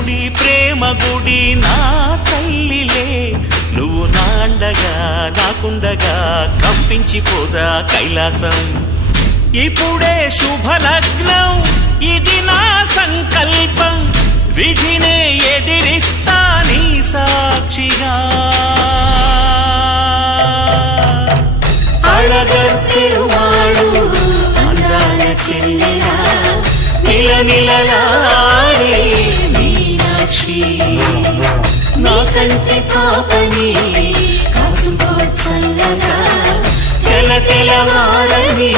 దేవుడి ప్రేమ గుడి నా తల్లిలే, నువ్వు నాండగా నాకుండగా కంపించిపోదా కైలాసం. ఇప్పుడే శుభలగ్నం, ఇది నా సంకల్పం, విధినే ఎదిరిస్తా నీ సాక్షిగా. అళగర్ పెరుమాళు అందాల చెల్లెలా, మిలమిలలాడే మీనాక్షి, నీకంటే పాపని కాచుకో చల్లగా, తెల తెలవారని